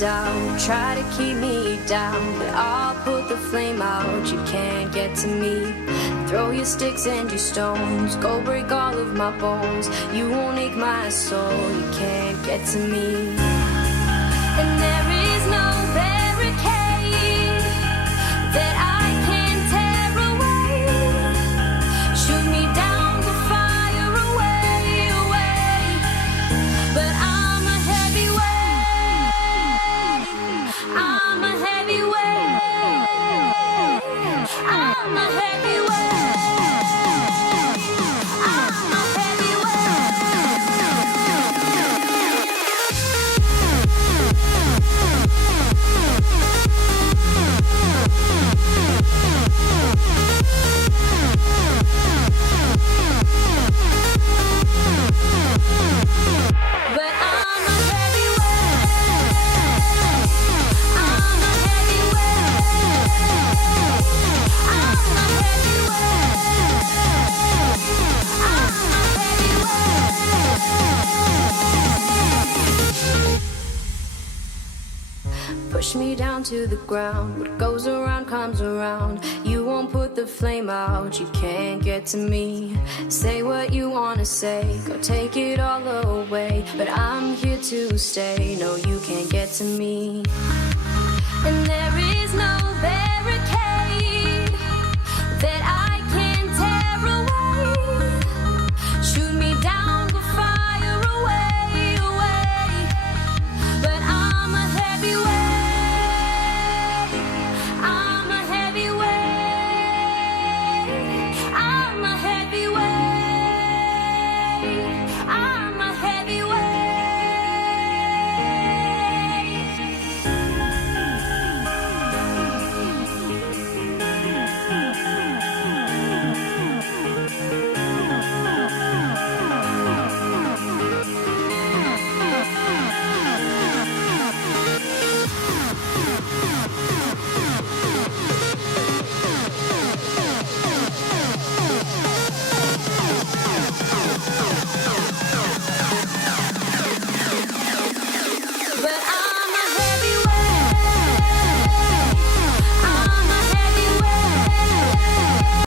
down, try to keep me down, but I'll put the flame out. You can't get to me. Throw your sticks and your stones, go break all of my bones. You won't ache my soul, you can't get to me. And there is no barricade that I can tear away. Shoot me down to fire away, away. But I'm a heavyweight. I'm a heavyweight. I'm a heavyweight. I'm a push me down to the ground. What goes around comes around. You won't put the flame out. You can't get to me. Say what you wanna say, go take it all away. But I'm here to stay. No, you can't get to me. And there is no barricade